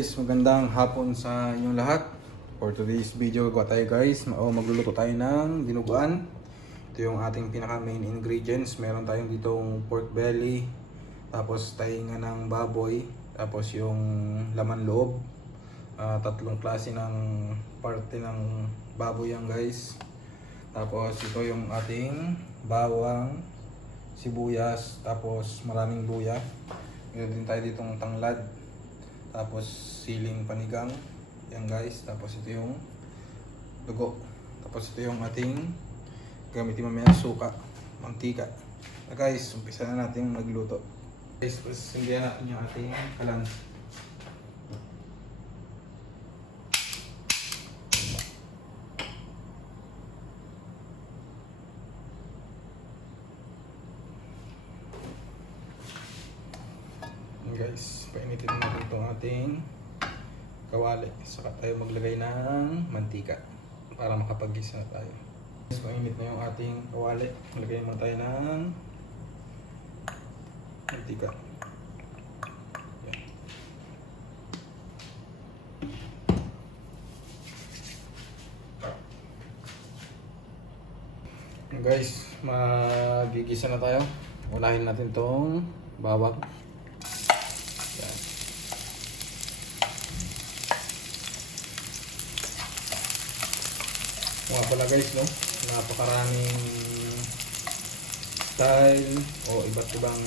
Guys, magandang hapon sa inyong lahat. For today's video, gawa tayo guys. Magluluto tayo ng dinuguan. Ito yung ating pinaka main ingredients. Meron tayong ditong pork belly, tapos tainga ng baboy, tapos yung laman loob. Tatlong klase ng parte ng baboy yan guys. Tapos ito yung ating bawang, sibuyas, tapos maraming luya. Meron din tayo ditong tanglad, tapos siling panigang yan guys. Tapos ito yung dugo. Tapos ito yung ating gamitin mamaya, suka, mantika. Guys, umpisa na natin magluto. Guys, sindihan natin yung ating kalan. Guys, painitin natin itong ating kawali. Saka tayo maglagay ng mantika para makapag-gisa tayo. Guys, painit na yung ating kawali. Maglagay mo tayo ng mantika. Yan. Guys, magigisa na tayo. Ulahin natin itong bawang. Mga pala guys, no? Napakaraming style o iba't ibang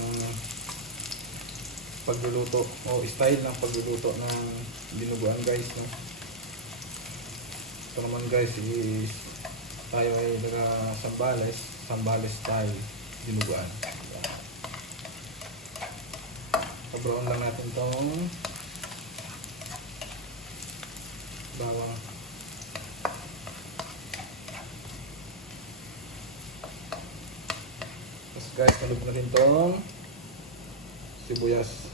pagluluto o style ng pagluluto ng dinuguan guys, no? Ito naman guys is tayo ay naga Sambales style dinuguan. Pa-brown lang natin itong bawang. Guys, kalog na rin itong sibuyas.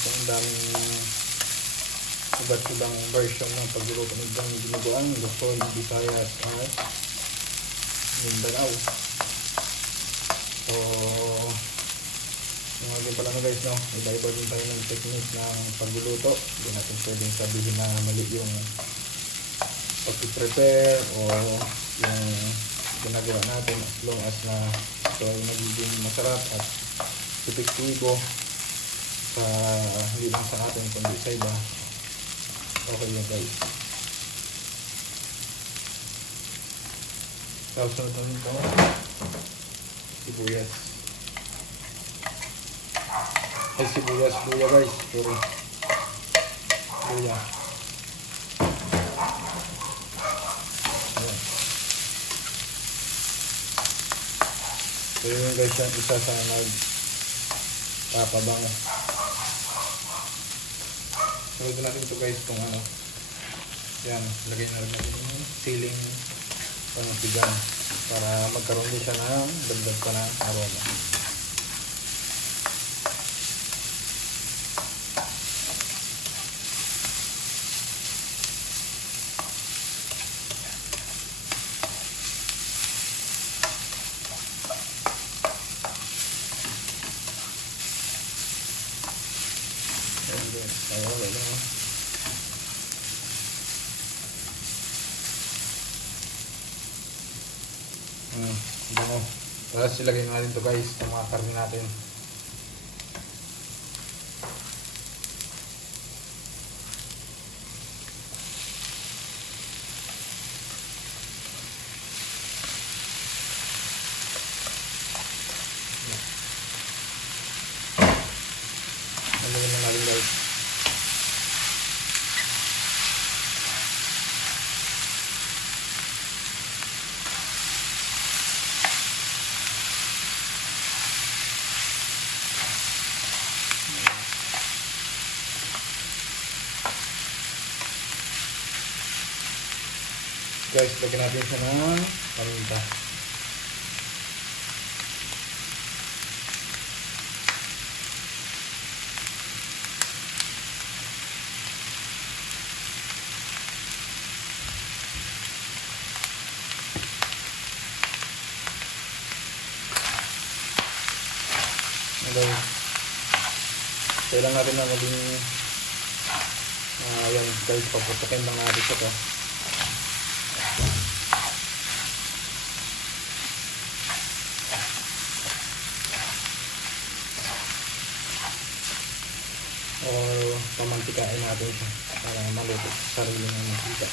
Ang daming iba't ibang version ng pagluluto ng dinuguan, Luzon, Visayas at Mindanao. So, yung mga pala na guys, no? Iba-iba din tayo ng technique ng pagluluto. Hindi natin pwedeng sabihin na mali yung pag-prepare o yung ginagawa natin, as long as na ito ay magiging masarap at epektibo sa hindi lang sa atin kundi sa iba, okay yan guys. Tapos sunod natin ito sibuyas. Ay, sibuyas, luya guys, sorry, luya. Ayan. So yun guys, yan isa sa nagpapabango. Sunod natin ito guys kung ano. Yan, lagay na rin natin yung siling panigang para magkaroon din siya ng dagdag pa ng aroma. Bango. Tapos ilagay natin ito guys, yung mga karne natin. Ilagay na natin guys. Guys, lagyan natin siya ng paminta. Guys, kailangan natin na maging ayan guys, paputukin lang natin ito. O pamantikain natin siya para maluto sa sarili ng mantika.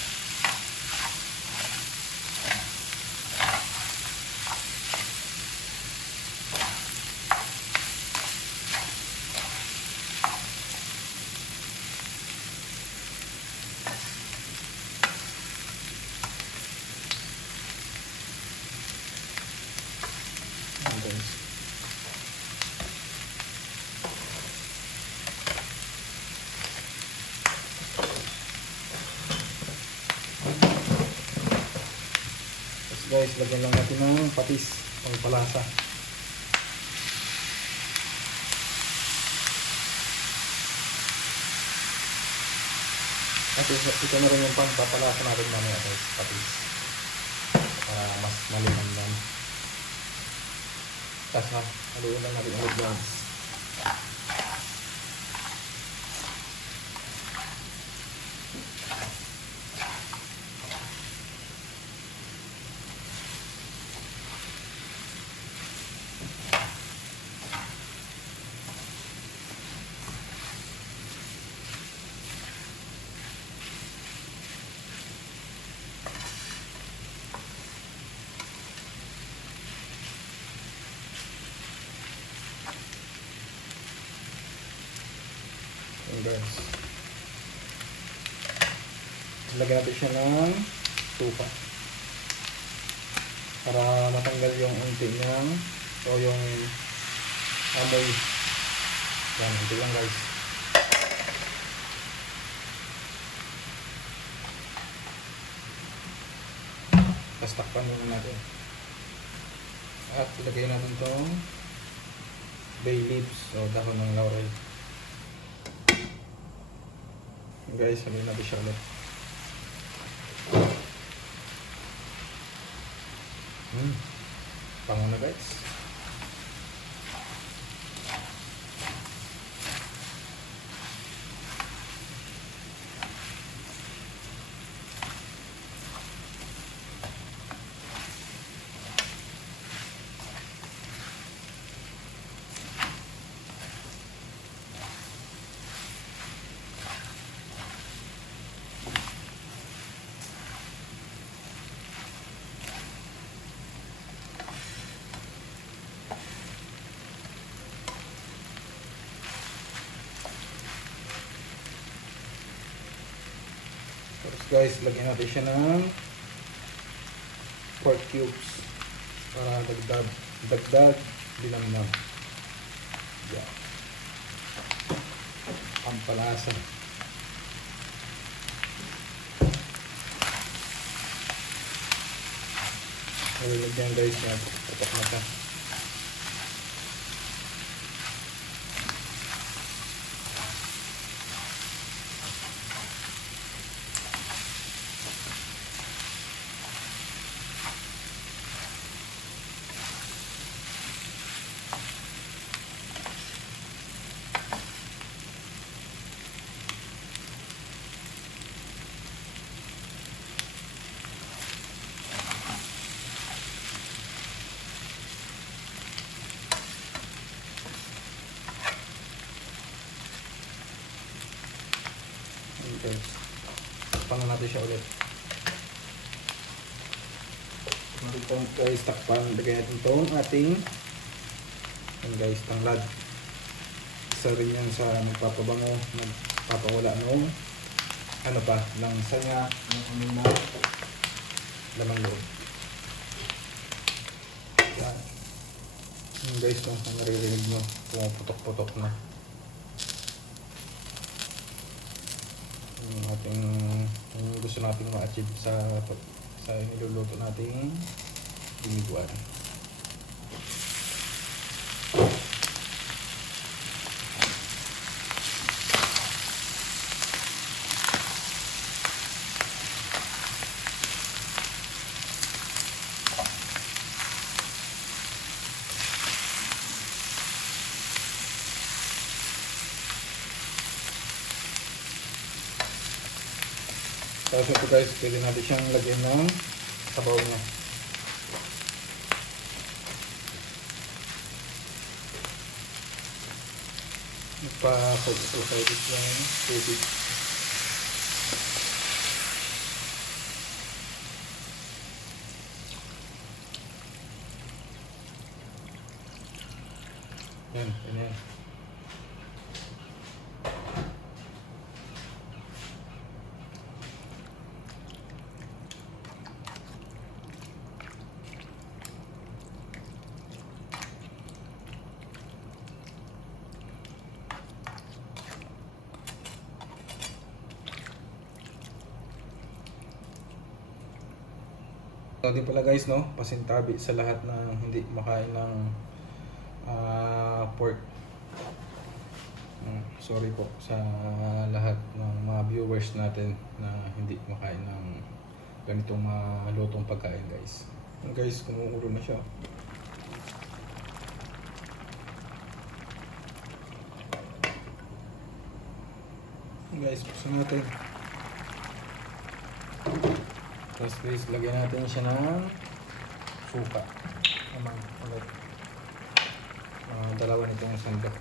Guys, lagyan lang natin ng patis pang palasa. Kasi ito na rin yung pangpapalasa natin mamaya guys, patis. Para mas malinam lang. Tapos haluin lang natin ulit guys. Guys, lagyan natin siya ng suka para matanggal yung unti niyang o yung amoy. Yan, ito lang guys. Tapos takpan muna natin at ilagay natin itong bay leaves o dahon ng laurel. Guys, sabihin natin siya ulit. Pango na guys. Guys, lagyan natin siya ng pork cubes para dagdag linamnam. Yan. Pampalasa. Lagyan guys yan. Patok na siya. Guys, takpan natin siya ulit. Guys, takpan, lagyan natin itong ating guys, tanglad. Isa rin yan sa magpapabango, magpapawala nung ano pa, langsa niya, yung na lamang loob. Yan. Guys, kung naririnig nyo, pumaputok-putok na. Yung gusto nating ma-achieve sa sa niluluto nating dinuguan. Tapos ito guys, pwede natin siyang lagyan ng sabaw niya. Nagpa-soak ito sa edit ng tubig. Yan, ganyan. So, di pala guys, no, pasintabi sa lahat na hindi makain ng pork. Sorry po sa lahat ng mga viewers natin na hindi makain ng ganitong malutong pagkain guys. Guys, kumukulo na siya. Guys, buksan natin. Tapos guys, lagyan natin siya ng suka. Naman ulit. Dalawa nitong sandok.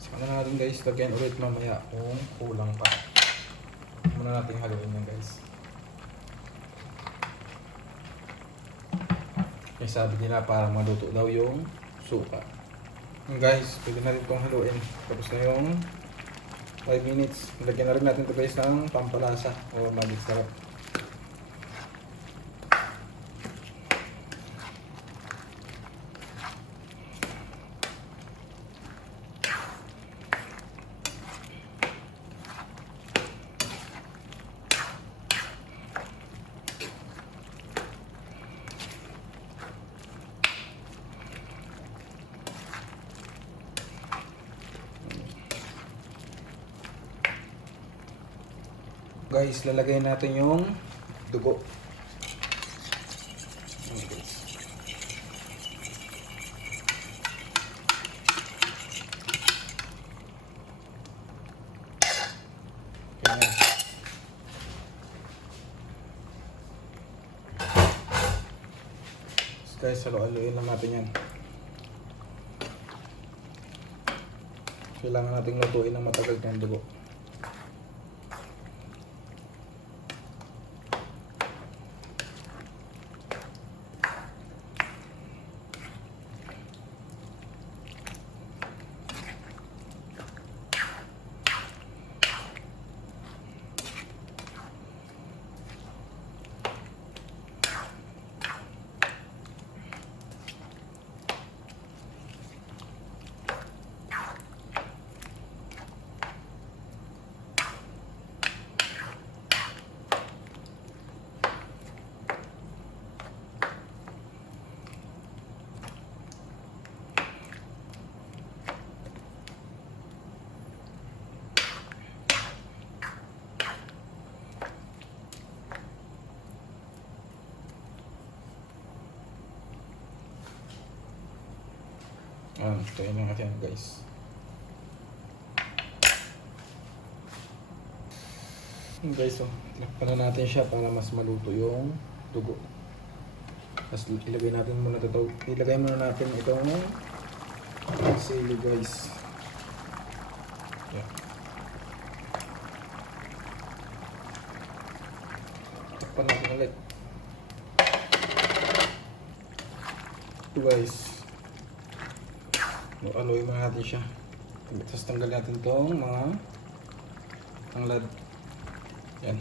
Saka na natin guys, lagyan ulit mamaya kung kulang pa. Muna natin haluin yan guys. May sabi nila para maluto daw yung suka. Guys, pwede natin itong haluin. Tapos na yung 5 minutes. Lagyan na rin natin ito guys ng pampalasa o magic sarap. Guys, lalagay natin yung dugo. Ayan. Guys, halo-haloin lang natin yan. Kailangan natin lutuin ng matagal ng dugo. Ito yun natin guys. Guys, lakpan na natin siya para mas maluto yung dugo. Tapos ilagay natin muna ito. Ilagay muna natin itong sili guys. Yeah. Lakpan natin ulit. Ito guys. Aloy muna natin siya. Tapos tanggal natin itong mga tanglad. Yan.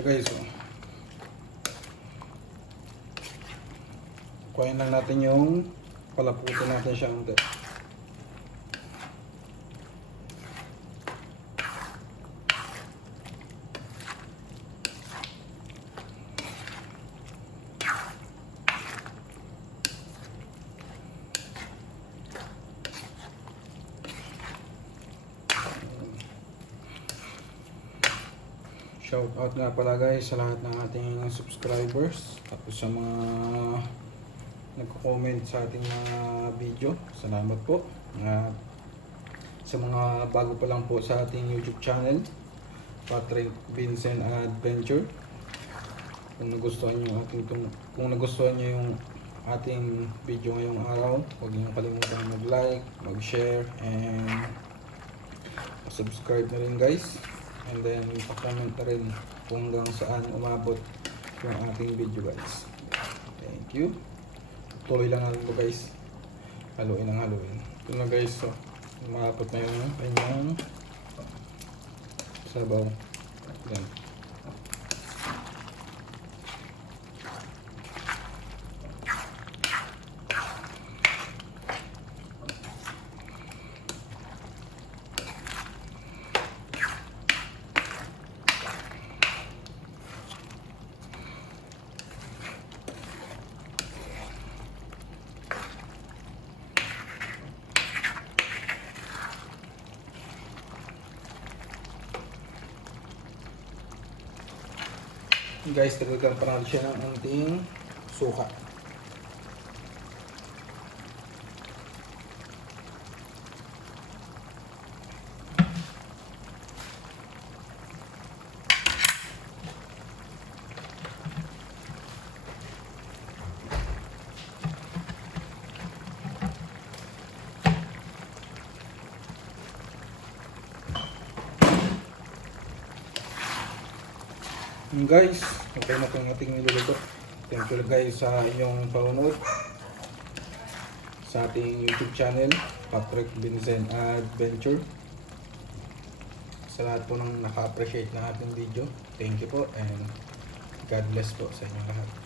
siya guys. Oh. Kuhain lang natin yung palaputin natin siya unti. Shout out nga pala guys sa lahat ng ating subscribers, tapos sa mga nagko-comment sa ating mga video, salamat po. At sa mga bago pa lang po sa ating YouTube channel, Patrick Vincent Adventure, kung nagustuhan niyo yung ating video ngayong araw, huwag niyo kalimutan mag-like, mag-share, and subscribe na rin guys. And then pa-comment na rin kung hanggang saan umabot yung ating video guys. Thank you. Tuloy lang natin ito guys. Haluin ang haluin. Ito na guys. So, umabot na yung kanyang sabaw. Yan. Guys, tagagan pa natin siya ng unting suka. Guys, okay na itong ating niluluto. Thank you guys sa inyong panonood sa ating YouTube channel, Patrick Vincent Adventure. Sa lahat po ng naka-appreciate ng ating video, thank you po, and God bless po sa inyong lahat.